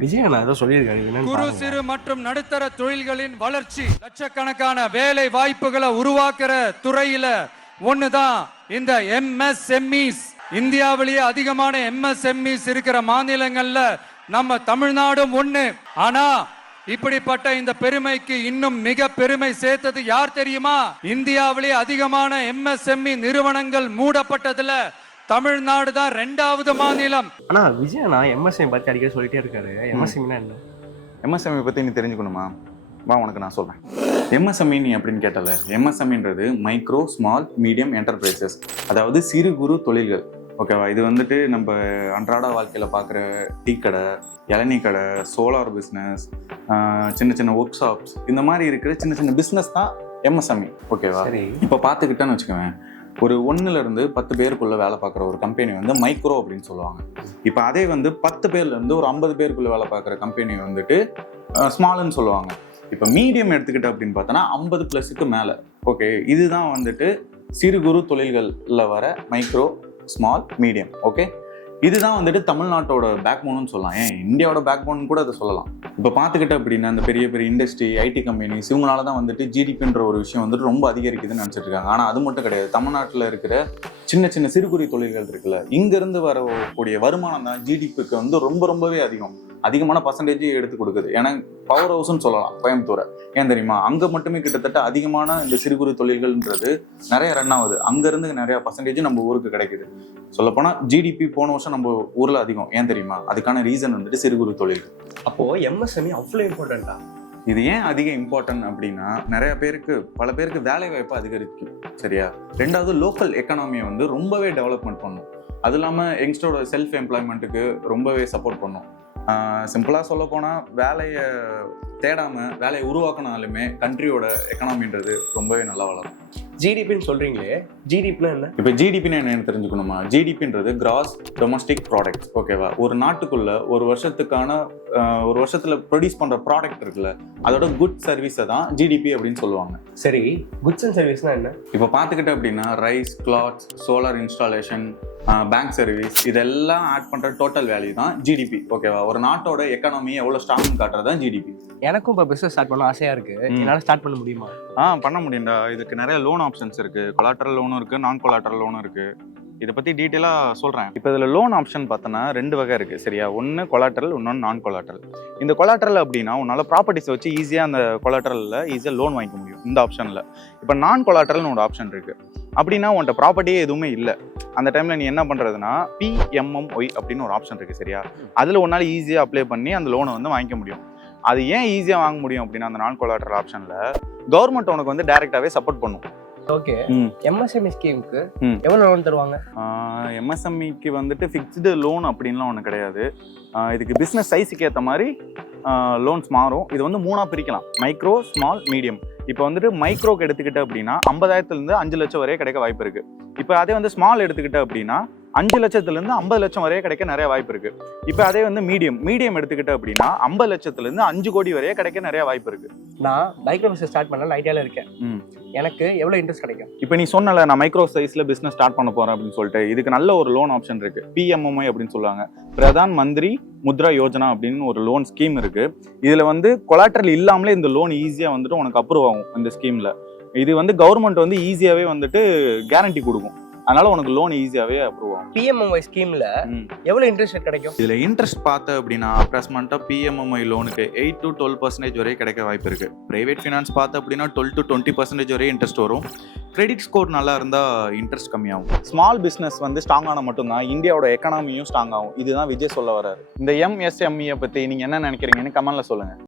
விஜய் ஏதோ சொல்லியிருக்காரு. குறு சிறு மற்றும் நடுத்தர தொழில்களின் வளர்ச்சி, லட்சக்கணக்கான வேலை வாய்ப்புகளை உருவாக்குற துறையில ஒண்ணுதான் இந்த MSMEs. இந்தியாவிலேயே அதிகமான MSMEs இருக்கிற மாநிலங்கள்ல நம்ம தமிழ்நாடும் ஒண்ணு. ஆனா இப்படிப்பட்ட இந்த பெருமைக்கு இன்னும் மிக பெருமை சேர்த்தது யார் தெரியுமா? இந்தியாவிலேயே அதிகமான MSME நிறுவனங்கள் மூடப்பட்டதுல தமிழ்நாடு தான் 2வது மாநிலம். ஆனா விஜய் MSME பத்தி அடிக்கடி சொல்லிட்டே இருக்காரு. MSME என்ன? MSME பத்தி நீ தெரிஞ்சுக்கணுமா? வா, உனக்கு நான் சொல்றேன். MSME நீ அப்படின்னு கேட்டல, MSMEன்றது மைக்ரோ ஸ்மால் மீடியம் என்டர்பிரைசஸ், அதாவது சிறு குறு தொழில்கள். ஓகேவா? இது வந்துட்டு நம்ம அன்றாட வாழ்க்கையில் பார்க்குற டீ கடை, இளநீ கடை, சோலார் பிஸ்னஸ், சின்ன சின்ன ஒர்க் ஷாப்ஸ், இந்த மாதிரி இருக்கிற சின்ன சின்ன பிஸ்னஸ் தான் MSME. ஓகேவா? இப்போ பார்த்துக்கிட்டேன்னு வச்சுக்கோவேன், ஒரு 1லேருந்து 10 பேருக்குள்ளே வேலை பார்க்குற ஒரு கம்பெனி வந்து மைக்ரோ அப்படின்னு சொல்லுவாங்க. இப்போ அதே வந்து 10 பேர்லேருந்து ஒரு 50 பேருக்குள்ளே வேலை பார்க்குற கம்பெனி வந்துட்டு ஸ்மால்னு சொல்லுவாங்க. இப்போ மீடியம் எடுத்துக்கிட்ட அப்படின்னு பார்த்தோன்னா 50+க்கு மேலே. ஓகே, இதுதான் வந்துட்டு சிறு குறு தொழில்களில் வர மைக்ரோ ஸ்மால் மீடியம். ஓகே, இதுதான் வந்துட்டு தமிழ்நாட்டோட பேக்போன்னு சொல்லலாம். ஏன் இந்தியாவோட பேக்போன் கூட அதை சொல்லலாம். இப்போ பார்த்துக்கிட்ட அப்படின்னா இந்த பெரிய பெரிய இண்டஸ்ட்ரி, ஐடி கம்பெனிஸ், இவங்களால தான் வந்துட்டு ஜிடிபின்ற ஒரு விஷயம் வந்துட்டு ரொம்ப அதிகரிக்குதுன்னு நினச்சிட்டு இருக்காங்க. ஆனால் அது மட்டும் கிடையாது. தமிழ்நாட்டில் இருக்கிற சின்ன சின்ன சிறு குறு தொழில்கள் இருக்குல்ல, இங்கேருந்து வரக்கூடிய வருமானம் தான் ஜிடிபிக்கு வந்து ரொம்பவே அதிகமான பர்சன்டேஜ் எடுத்து கொடுக்குது. ஏன்னா பவர் ஹவுஸ்ன்னு சொல்லலாம் கோயம்புத்தூரை. ஏன் தெரியுமா? அங்கே மட்டுமே கிட்டத்தட்ட அதிகமான இந்த சிறு குறு தொழில்கள்ன்றது நிறைய ரன் ஆகுது. அங்கேருந்து நிறைய பர்சன்டேஜ் நம்ம ஊருக்கு கிடைக்குது. சொல்லப்போனால் ஜிடிபி போன வருஷம் நம்ம ஊரில் அதிகம். ஏன் தெரியுமா? அதுக்கான ரீசன் வந்துட்டு சிறு குறு தொழில்கள். அப்போ MSME அவ்வளோ இம்பார்ட்டண்டா? இது ஏன் அதிக இம்பார்ட்டன்ட் அப்படின்னா, பல பேருக்கு வேலை வாய்ப்பு அதிகரிக்கும். சரியா? 2வது லோக்கல் எக்கானமியை வந்து ரொம்பவே டெவலப்மெண்ட் பண்ணும். அது இல்லாமல் யங்ஸ்டரோட செல்ஃப் எம்ப்ளாய்மெண்ட்டுக்கு ரொம்பவே சப்போர்ட் பண்ணும். சிம்பிளாக சொல்ல போனால், வேலையை தேடாமல் வேலையை உருவாக்கினாலுமே கண்ட்ரியோட எக்கனாமின்றது ரொம்பவே நல்லா வளரும். ஜிடிபின்னு சொல்கிறீங்களே, ஜிடிபினா என்ன? இப்போ ஜிடிபின்னு என்னன்னு தெரிஞ்சுக்கணுமா? ஜிடிபின்றது கிராஸ் டொமஸ்டிக் ப்ராடக்ட். ஓகேவா? ஒரு நாட்டுக்குள்ள ஒரு வருஷத்தில் ப்ரொடியூஸ் பண்ணுற ப்ராடக்ட் இருக்குல்ல, அதோட குட் சர்வீஸை தான் ஜிடிபி அப்படின்னு சொல்லுவாங்க. சரி, குட்ஸ் அண்ட் சர்வீஸ்னா என்ன? இப்போ பார்த்துக்கிட்ட அப்படின்னா rice, clothes, solar installation, bank service, இதெல்லாம் ஆட் பண்ணுற டோட்டல் வேல்யூ தான் ஜிடிபி. ஓகேவா? ஒரு நாட்டோட எக்கானமி எவ்வளோ ஸ்ட்ராங்னு காட்டுறது தான் ஜிடிபி. எனக்கும் இப்போ பிஸ்னஸ் ஸ்டார்ட் பண்ண ஆசையாக இருக்குது. என்னால் ஸ்டார்ட் பண்ண முடியுமா? பண்ண முடியும்டா. இதுக்கு நிறைய லோன் ஆப்ஷன்ஸ் இருக்குது. கொலாட்ரல் லோனும் இருக்குது, நான் கொலாட்ரல் லோனும் இருக்குது. இதை பற்றி டீட்டெயிலாக சொல்கிறேன். இப்போ இதில் லோன் ஆப்ஷன் பார்த்தோன்னா 2 வகை இருக்குது. சரியா? ஒன்று கொலாட்ரல், இன்னொன்று நான் கொலாட்ரல். இந்த கொலாட்ரல் அப்படின்னா உன்னால் ப்ராப்பர்ட்டிஸை வச்சு ஈஸியாக அந்த கொலாட்ரலில் ஈஸியாக லோன் வாங்கிக்க முடியும் இந்த ஆப்ஷனில். இப்போ நான் கொலாட்ரல்னு ஒரு ஆப்ஷன் இருக்குது. அப்படின்னா உன்ட்ட ப்ராப்பர்ட்டியே எதுவுமே இல்லை. அந்த டைமில் நீ என்ன பண்ணுறதுனா PMMY அப்படின்னு ஒரு ஆப்ஷன் இருக்குது. சரியா? அதில் உன்னால் ஈஸியாக அப்ளை பண்ணி அந்த லோனை வந்து வாங்கிக்க முடியும். அது ஏன் ஈஸியாக வாங்க முடியும் அப்படின்னா, அந்த நான் கொலாட்ரல் ஆப்ஷனில் கவர்மெண்ட் உனக்கு வந்து டைரெக்டாகவே சப்போர்ட் பண்ணும். ஓகே, MSME ஸ்கீமுக்கு எவ்வளோ லோன் தருவாங்க? MSMEக்கு வந்துட்டு ஃபிக்ஸ்டு லோன் அப்படின்லாம் ஒன்று கிடையாது. இதுக்கு பிஸ்னஸ் சைஸுக்கு ஏற்ற மாதிரி லோன்ஸ் மாறும். இது வந்து 3ஆக பிரிக்கலாம்: மைக்ரோ, ஸ்மால், மீடியம். இப்போ வந்துட்டு மைக்ரோக்கு எடுத்துக்கிட்ட அப்படின்னா 50,000லேருந்து 5 லட்சம் வரையே கிடைக்க வாய்ப்பு இருக்குது. இப்போ அதே வந்து ஸ்மால் எடுத்துக்கிட்ட அப்படின்னா 5 லட்சத்துலேருந்து 50 லட்சம் வரையே கிடைக்க நிறைய வாய்ப்பு இருக்குது. இப்போ அதே வந்து மீடியம் எடுத்துக்கிட்ட அப்படின்னா 50 லட்சத்துலேருந்து 5 கோடி வரையே கிடைக்க நிறைய வாய்ப்பு இருக்குது. நான் மைக்ரோ பிஸ்னஸ் ஸ்டார்ட் பண்ணல ஐடியாவில் இருக்கேன். எனக்கு எவ்வளோ இன்ட்ரெஸ்ட் கிடைக்கும்? இப்போ நீ சொன்னல, நான் மைக்ரோ சைஸில் பிஸ்னஸ் ஸ்டார்ட் பண்ண போகிறேன் அப்படின்னு சொல்லிட்டு, இதுக்கு நல்ல ஒரு லோன் ஆப்ஷன் இருக்குது. PMMY அப்படின்னு சொல்லுவாங்க, பிரதான் மந்திரி முத்ரா யோஜனா அப்படின்னு ஒரு லோன் ஸ்கீம் இருக்குது. இதில் வந்து கொலாட்ரல் இல்லாமலே இந்த லோன் ஈஸியாக வந்துட்டு உனக்கு அப்ரூவ் ஆகும். இந்த ஸ்கீமில் இது வந்து கவர்மெண்ட் வந்து ஈஸியாகவே வந்துட்டு கேரண்டி கொடுக்கும். அதனால உனக்கு லோன் ஈஸியாகவே அப்ரூவ் ஆகும். PMMY ஸ்கீமில் எவ்வளோ இன்ட்ரெஸ்ட் கிடைக்கும்? இதில் இன்ட்ரெஸ்ட் பார்த்த அப்படின்னா அப்ராக்சிமேட்டாக PMMY லோனுக்கு 8 to 12% வரை கிடைக்க வாய்ப்பு இருக்குது. ப்ரைவேட் ஃபினான்ஸ் பார்த்த அப்படின்னா 12 to 20% வரை இன்ட்ரெஸ்ட் வரும். கிரெடிட் ஸ்கோர் நல்லா இருந்தால் இன்ட்ரெஸ்ட் கம்மியாகும். ஸ்மால் பிஸ்னஸ் வந்து ஸ்ட்ராங் ஆனால் மட்டும்தான் இந்தியாவோட எக்கானமியும் ஸ்ட்ராங் ஆகும். இதுதான் விஜய் சொல்ல வர்றாரு. இந்த MSME பற்றி நீங்கள் என்ன நினைக்கிறீங்கன்னு கமெண்ட்ல சொல்லுங்கள்.